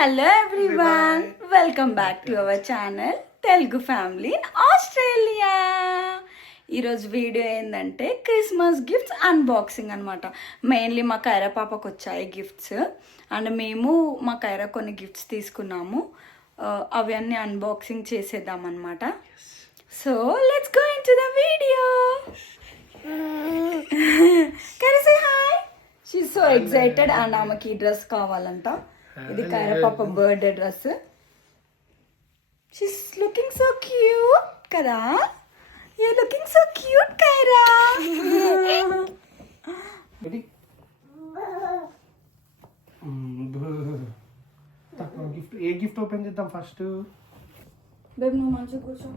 Hello everyone, welcome back to our channel Telugu family in Australia. ఈరోజు video ఏంటంటే Christmas gifts unboxing అనమాట. Mainly మా కైరా పాపకు వచ్చాయి గిఫ్ట్స్ అండ్ మేము మా కైరా కొన్ని గిఫ్ట్స్ తీసుకున్నాము. అవి అన్నీ అన్బాక్సింగ్ చేసేద్దాం అనమాట. So let's go in to the video. Kaira say hi. She so excited and ఆమెకి డ్రెస్ కావాలంట. ఇది కైరా పాప birthday dress. She's looking so cute కదా. You looking so cute Kaira. Gift ఏ గిఫ్ట్ ఓపెన్ చేద్దాం ఫస్ట్? బేబీ నువ్వు మంచిగా కూర్చో.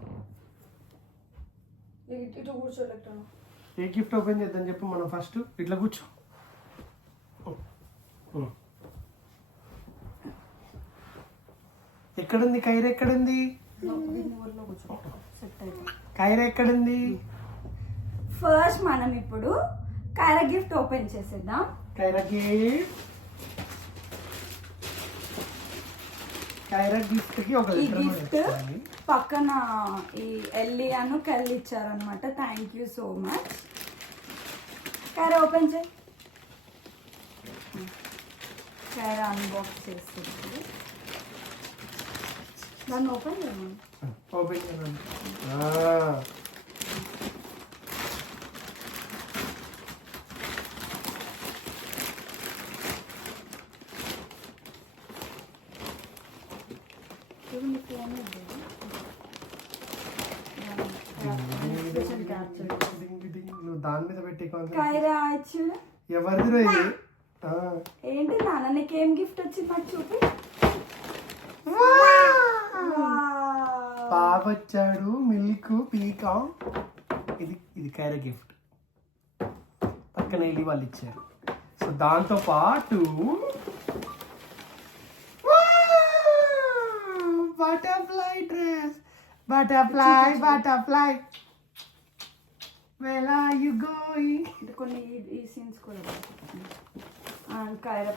ఇటు కూర్చోలేకపోయాను. ఏ గిఫ్ట్ ఓపెన్ చేద్దాం చెప్పు. మనం ఫస్ట్ ఇట్లా కూర్చో. ఎక్కడుంది కైరా? ఎక్కడుంది కైరా? ఎక్కడుంది? ఫస్ట్ మనం ఇప్పుడు కైరా గిఫ్ట్ ఓపెన్ చేసేద్దాం. కైరా గిఫ్ట్ కి ఒక ఈ గిఫ్ట్ పక్కన ఈ ఎల్లి అను కెల్లి ఇచ్చారనమాట. Thank you so much. Kyra open చేయి. కైరా అన్బాక్స్ చేస్తుంది. దాన్ని ఓపెన్ చేయమని. ఓపెన్ చేయండి. నువ్వు దాని మీద పెట్టి కైరా ఇచ్చు. ఎవరిది ఇది? ఏంటి నాన్న నీకేం గిఫ్ట్ వచ్చింది నాకు చూపి. బాగా వచ్చాడు మిల్క్ పీకా. ఇది కైరా గిఫ్ట్. పక్కన వెళ్ళి వాళ్ళు ఇచ్చారు. సో దాంతో పాటు butterfly dress. Butterfly where are you going? కొన్ని ఈ సీన్స్ కూడా కైరా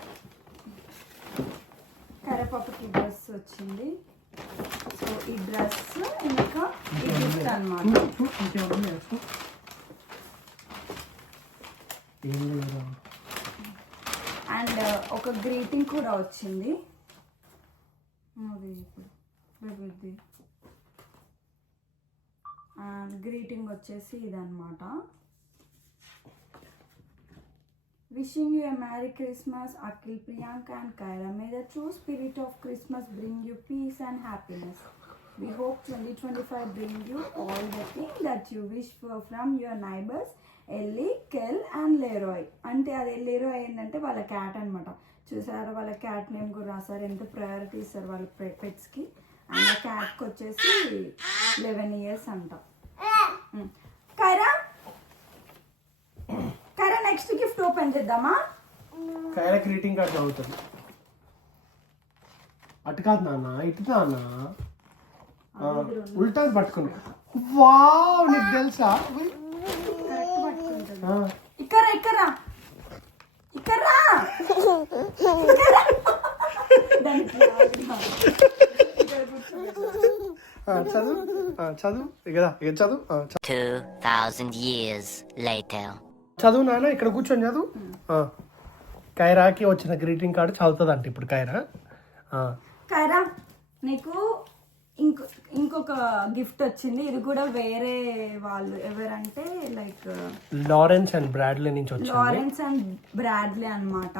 పాపకి డ్రెస్ వచ్చింది. సో ఈ డ్రెస్ ఇంకా ఈ గిఫ్ట్ అన్నమాట. అండ్ ఒక గ్రీటింగ్ కూడా వచ్చింది. గ్రీటింగ్ వచ్చేసి ఇదన్నమాట. Wishing you a Merry Christmas, Akhil, Priyanka and Kaira. May the true spirit of Christmas bring you peace and happiness. We hope 2025 bring you all the things that you wish for from your neighbors, Ellie, Kel and Leroy. అంటే అది Leroy ఏంటంటే వాళ్ళ cat అనమాట. చూసారు వాళ్ళ cat name కూడా రాసారు. ఎంత ప్రయారిటీ ఇస్తారు వాళ్ళ పెట్స్కి. అండ్ ఆ క్యాట్కి వచ్చేసి 11 years అంట. కైరా నెక్స్ట్ గిఫ్ట్ ఓపెన్ చేద్దామా? కైరా గ్రీటింగ్ కార్డ్ చదువుతుంది. అటు కాదు నాన్న, ఇటు నాన్న. ఉల్టా పట్టుకుని. వావ్, నీకు తెలుసా? ఇక్కడ ఇక్కడ ఇక్కడ చదువు కదా, చదువు. 2000 years later. చదువు నాన్న, ఇక్కడ కూర్చొని చదువు. కైరాకి వచ్చిన గ్రీటింగ్ కార్డు చదువుతుంది అంటే ఇప్పుడు కైరా. కైరా నీకు ఇంకొక గిఫ్ట్ వచ్చింది. ఇది కూడా వేరే వాళ్ళు ఎవరంటే లైక్ లారెన్స్ అండ్ బ్రాడ్లీ నుంచి వచ్చింది. లారెన్స్ అండ్ బ్రాడ్లీ అన్నమాట.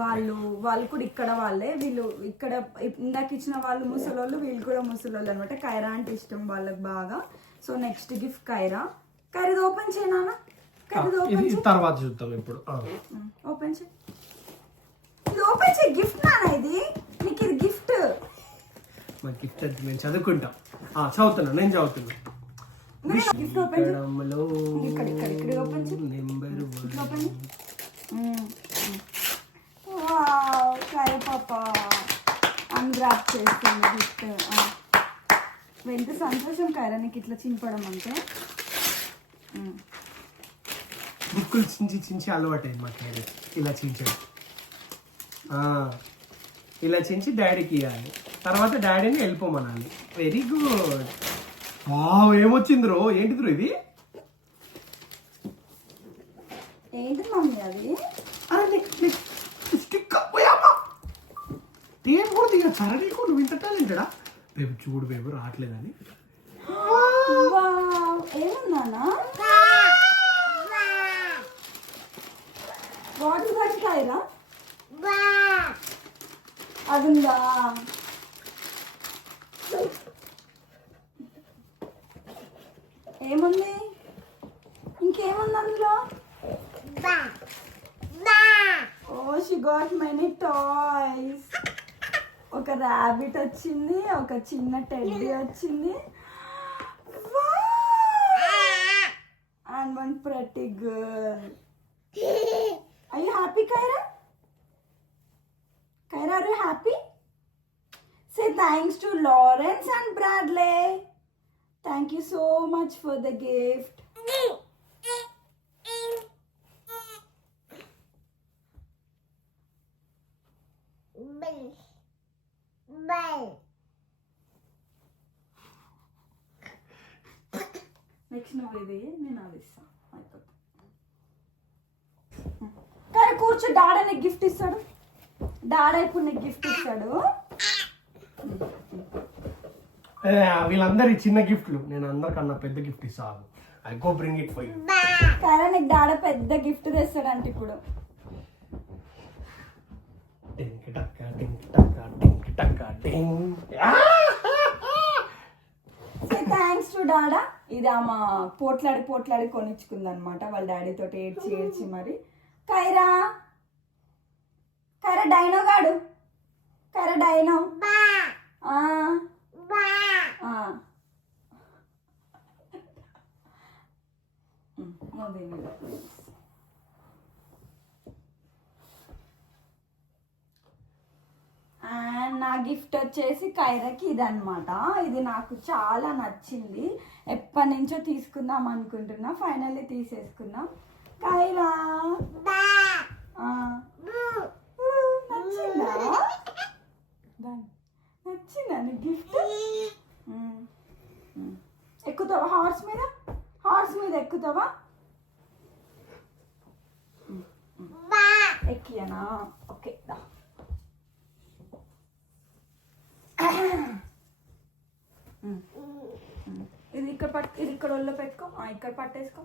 వాళ్ళు కూడా ఇక్కడ వాళ్ళే. వీళ్ళు ఇక్కడ ఇందాక ఇచ్చిన వాళ్ళు ముసలోళ్ళు, వీళ్ళు కూడా ముసలోళ్ళు అనమాట. కైరా అంటే ఇష్టం వాళ్ళకి బాగా. So next gift Kyra. ఇది ఓపెన్ చేయనా? తర్వాత చూద్దాం. ఇప్పుడు ఓపెన్ చేయి. ఇది ఓపెన్ చేయి. గిఫ్ట్ నానా ఇది నీకు. ఇది గిఫ్ట్. మా గిఫ్ట్ అది నేను చదువుకుంటా. చదువుతున్నా, నేను చదువుతున్నా. గిఫ్ట్ ఓపెన్ చేయి. ఇక్కడ ఓపెన్ చేయి. నెంబర్ 1. వావ్, కైరా పాప అన్రాప్ చేస్తుంది గిఫ్ట్. ఎంత సంతోషం కైరా నీకు ఇట్లా చింపడం అంటే. బుక్కులు చించి అలవాటు అయింది మా కైరా ఇలా చించడం. ఇలా చించి డాడీకి ఇవ్వాలి. తర్వాత డాడీని వెళ్ళిపోమనాలి. Very good. ఏమొచ్చింది రో? ఏంటిది రో ఇది? ఏంటి మమ్మీ అది? స్టిక్ పోయామా? ఏం కూడా దిగా సరే నీకు నువ్వు ఇంత టాలెంటెడా? బేబు చూడు బేబు రావట్లేదని. ఏమన్నానా? What is that Kaira? అదుందా? ఏముంది? ఇంకేముంది అందులో? Oh she got many toys. ఒక ర్యాబిట్ వచ్చింది, ఒక చిన్న టెడ్డీ వచ్చింది, and one pretty girl. Are you happy, Kyra? Kyra, are you happy? Say thanks to Lawrence and Bradley. Thank you so much for the gift. Next నువ్వు ఇది నేను అది ఇస్తాను. కానీ కూర్చో, డాడీ నీకు గిఫ్ట్ ఇస్తాడు. డాడీ ఇప్పుడు నీకు గిఫ్ట్ ఇస్తాడు. వీళ్ళందరి చిన్న గిఫ్ట్లు, నేను అందరికన్నా పెద్ద గిఫ్ట్ ఇస్తాను. I go bring it for you. కానీ నీకు డాడీ పెద్ద గిఫ్ట్ తెస్తాడంట ఇప్పుడు. థ్యాంక్స్ టు డాడా. ఇది ఆమె పోట్లాడి కొనిచ్చుకుంది అనమాట వాళ్ళ డాడీ తోటి, ఏడ్చి మరి. కైరా డైనో గాడు, కైరా డైనో. అండ్ నా గిఫ్ట్ వచ్చేసి కైరాకి ఇదన్నమాట. ఇది నాకు చాలా నచ్చింది, ఎప్పటి నుంచో తీసుకుందాం అనుకుంటున్నా, ఫైనల్లీ తీసేసుకున్నా. కైరా నచ్చిందా నీ గిఫ్ట్? ఎక్కుతావా హార్స్ మీద ఎక్కుతావా? ఎక్కియనా? ఓకే దా. ఇది ఇక్కడ ఒళ్ళో పెట్టుకో, ఇక్కడ పట్టేసుకో,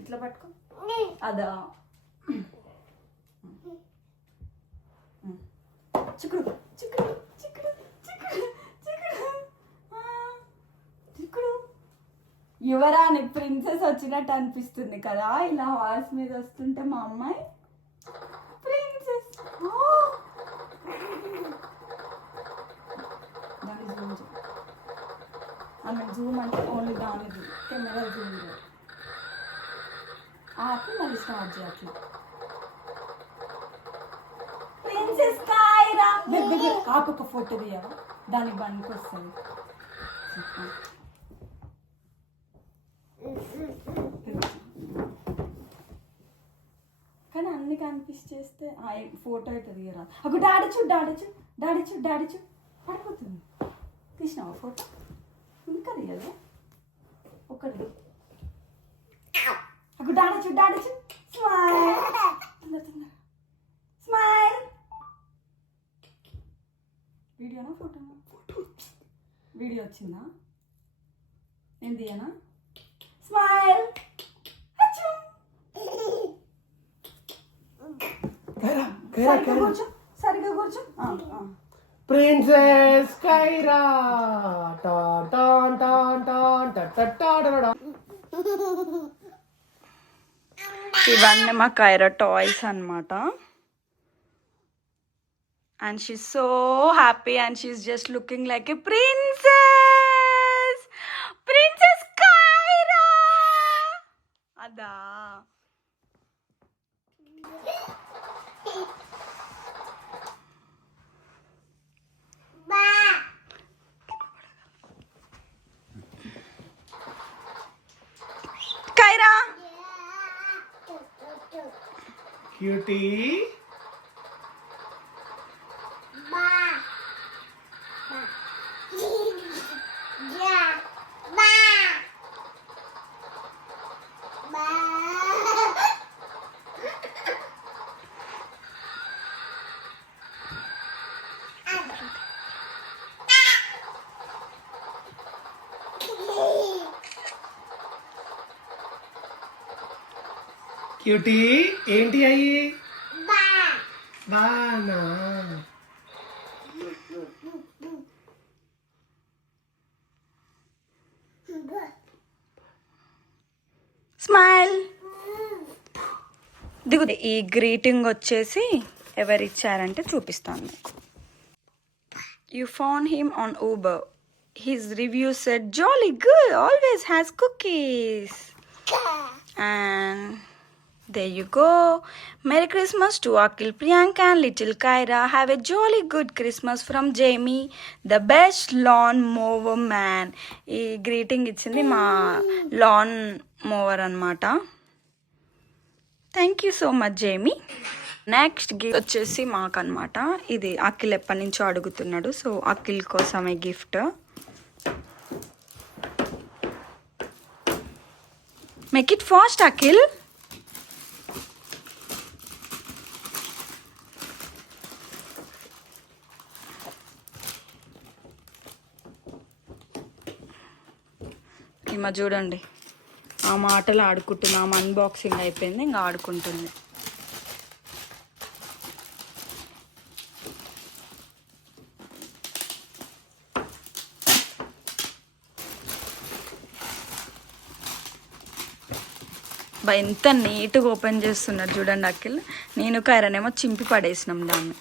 ఇట్లా పట్టుకో. అదా చిక్కుడు చిక్కుడు చిక్కుడు చిక్కుడు చిక్కుడు చిక్కుడు. యువరాణి ప్రిన్సెస్ వచ్చినట్టు అనిపిస్తుంది కదా ఇలా హార్స్ మీద వస్తుంటే. మా అమ్మాయి ప్రిన్సెస్. జూమ్ అంటే ఓన్లీ దాని కెమెరా జూమ్ ఆపి మళ్ళీ స్టార్ట్ చేయట్లేదు. ప్రిన్సెస్ కైరా ఆపక ఫోటో తీయవా? దానికి బండికి వస్తుంది. కానీ అన్ని కనిపిస్తే ఫోటో అయితే తీయరా. అప్పుడు డాడీ చూ పడిపోతుంది. తీసినావా ఫోటో? ఇంకా తీయదు ఒకటి. అప్పుడు డాడీ చూ స్మైల్. వీడియోనా ఫోటోనా? వీడియో వచ్చిందా? నేను తీయనా? స్మైల్. సరిగ్గా కూర్చో. ప్రిన్సెస్ కైరా. ఇవన్నీ మా కైరా టాయ్స్ అన్నమాట. And she's so happy and she's just looking like a princess. Princess Kyra. Ada. Kyra. Cutie. Bye. Cutie ఏంటి అయ్యి బానా స్మైల్ దిగు. ఈ గ్రీటింగ్ వచ్చేసి ఎవరిచ్చారంటే చూపిస్తాను మీకు. You found him on Uber. His review said jolly good, always has cookies. And there you go. Merry Christmas to Akhil, Priyanka and little Kyra. Have a jolly good Christmas from Jamie, the best lawn mower man. ఈ greeting ఇచ్చింది మా lawn mower అనమాట. Thank you so much Jamie. Next gift వచ్చేసి మాకు అనమాట. ఇది అఖిల్ ఎప్పటి నుంచో అడుగుతున్నాడు, సో అఖిల్ కోసమే gift. Make it fast Akhil. ఈమె చూడండి, ఆ మాటలు ఆడుకుంటుంది. ఆమె అన్బాక్సింగ్ అయిపోయింది, ఇంకా ఆడుకుంటుంది. ఎంత నీట్గా ఓపెన్ చేస్తున్నాడు చూడండి అఖిల్. నేను కైరనేమో చింపి పడేసినాం దాన్ని.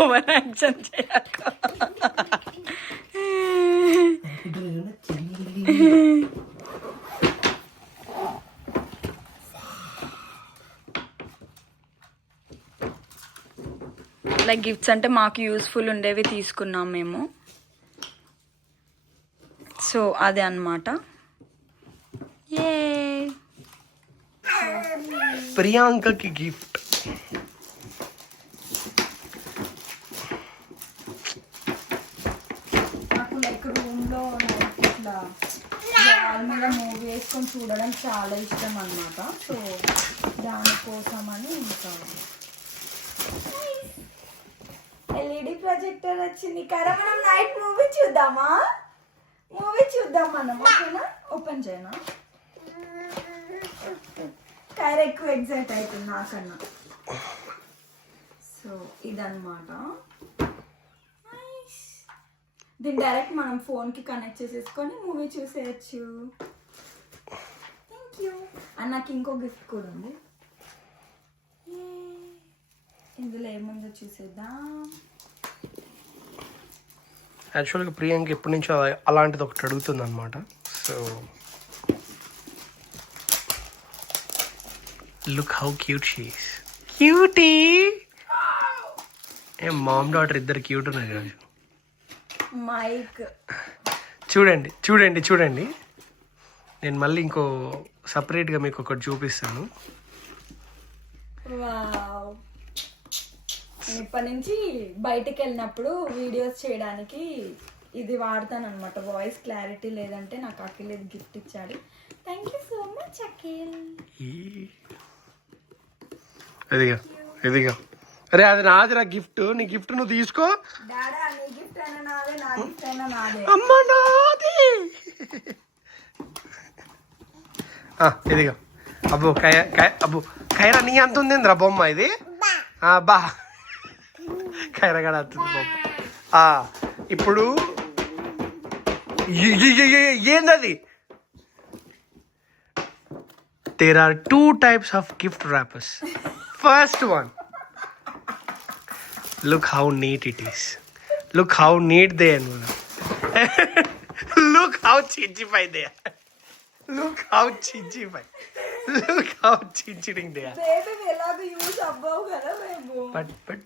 ఓవర్ యాక్షన్ చేయక. లైక్ గిఫ్ట్స్ అంటే మాకు యూస్ఫుల్ ఉండేవి తీసుకున్నాం మేము. సో అదే అన్నమాట. ఏ ప్రియాంకకి గిఫ్ట్. నాకు లైక్ రూమ్లో ఇట్లా వాల్ మీద మూవీ వేసుకొని చూడడం చాలా ఇష్టం అన్నమాట. సో దానికోసమని ఇంకా ఎల్ఈడి ప్రొజెక్టర్ వచ్చింది కదా. మనం నైట్ మూవీ చూద్దామా? మూవీ చూద్దాం మనం, ఓకేనా? ఓపెన్ చేయనా? కైర ఎక్కువ ఎగ్జైట్ అవుతుంది నాకన్నా. సో ఇదన్నమాట. దీన్ని డైరెక్ట్ మనం ఫోన్కి కనెక్ట్ చేసేసుకొని మూవీ చూసేయచ్చు. Thank you. అండ్ నాకు ఇంకో గిఫ్ట్ కూడా ఉంది. ఇందులో ఏముందో చూసేద్దాం. యాక్చువల్గా ప్రియాంక ఎప్పటి నుంచో అలాంటిది ఒకటి అడుగుతుంది అనమాట. So look how cute she is. Cutie. ఏం మామ్ డాటర్ ఇద్దరు క్యూట్ ఉన్నారు ఈరోజు. మైక్ చూడండి చూడండి చూడండి. నేను మళ్ళీ ఇంకో సపరేట్గా మీకు ఒకటి చూపిస్తాను. వావ్. నేను ఇప్పటి నుంచి బయటికి వెళ్ళినప్పుడు వీడియోస్ చేయడానికి ఇది వాడతాను అనమాట. వాయిస్ క్లారిటీ లేదంటే నాకు అఖిల్ ఇది గిఫ్ట్ ఇచ్చాడు. Thank you so much Akhil. ఎదిగా ఎదిగా. అరే అది నాది, నా గిఫ్ట్. నీ గిఫ్ట్ నువ్వు తీసుకో. డాడా నీ గిఫ్ట్ అయినా నాదే, నా గిఫ్ట్ అయినా నాదే. అమ్మ నాది. ఎదిగా. అబ్బో అబ్బో కైరా నీ అంత ఉందిరా బొమ్మ ఇది. బా కైరగాడ అంతుంది బొమ్మ. ఇప్పుడు ఏందది? there are two types of gift wrappers. First one, look how neat it is. Look how neat they are. Look how chinchified they are. Look how chinchified. Look how chinching they are. But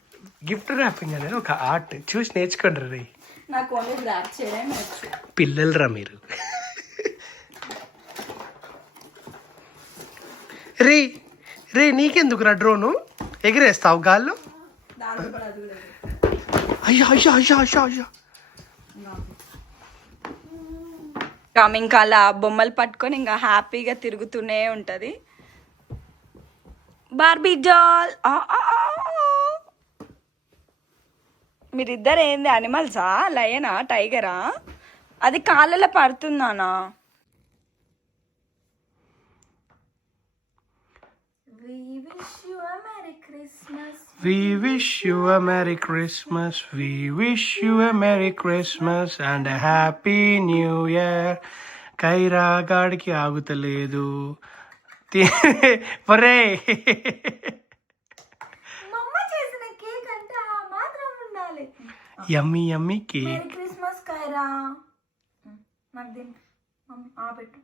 gift wrapping అనేది ఒక art. చూసి నేర్చుకోండి రే. నాకు only rap చేయడం వచ్చు. పిల్లలరా మీరు. రే రే నీకెందుకురా drone ఎగిరేస్తావు గాల్లో? అయ్యా అయ్యా అయ్యా అయ్యా అయ్యా. ఇంకా అలా బొమ్మలు పట్టుకొని ఇంకా హ్యాపీగా తిరుగుతూనే ఉంటుంది. Barbie doll. మీరిద్దరు ఏంది అనిమల్సా? లయనా టైగరా? అది కాళ్ళలో పడుతుందానా? We wish you a Merry Christmas. We wish you a Merry Christmas. We wish you a Merry Christmas and a Happy New Year. Kiara గాడికి ఆగుతలేదు ఒరే మమ్మ చేసిన కేక్ అంటే ఆ మాత్రం ఉండాలి. Yummy yummy cake. Merry Christmas Kaira. నాకు దీని మమ్మీ పెట్టు.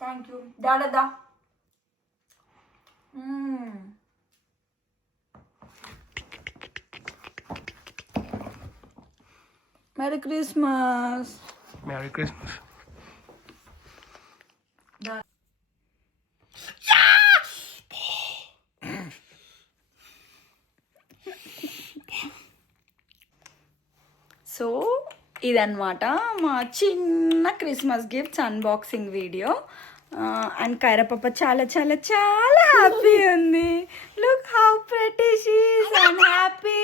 థ్యాంక్ యూ డాడదా. Merry Christmas. Merry Christmas. So ఇదన్నమాట మా చిన్న Christmas gifts unboxing video. And Kaira పాప చాలా చాలా చాలా హ్యాపీ ఉంది. Look how pretty she is and happy.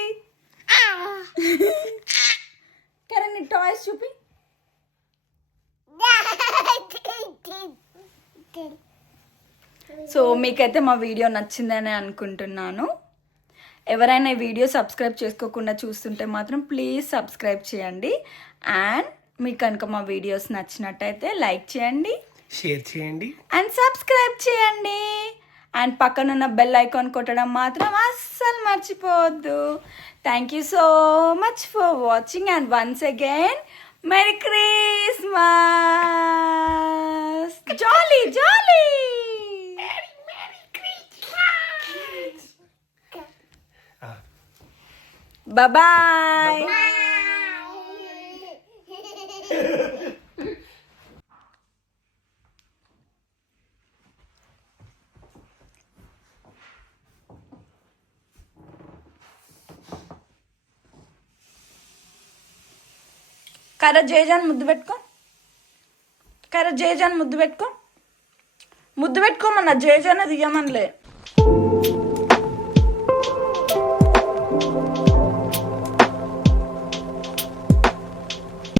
Kaira నీ టాయ్స్ చూపి. సో మీకైతే మా వీడియో నచ్చిందని అనుకుంటున్నాను. ఎవరైనా ఈ వీడియో సబ్స్క్రైబ్ చేసుకోకుండా చూస్తుంటే మాత్రం ప్లీజ్ సబ్స్క్రైబ్ చేయండి. అండ్ మీకు కనుక మా వీడియోస్ నచ్చినట్టయితే లైక్ చేయండి, షేర్ చేయండి అండ్ సబ్స్క్రైబ్ చేయండి. అండ్ పక్కనున్న బెల్ ఐకాన్ కొట్టడం మాత్రం అస్సలు మర్చిపోవద్దు. Thank you so much for watching and once again merry Christmas. Jolly jolly. Bye-bye. Kaira జయజాన్ ముద్దు పెట్టుకో. కైరా జయజాన్ ముద్దు పెట్టుకో. ముద్దు పెట్టుకోమన్నా జయజాన్ అది ఇయ్యమనిలే.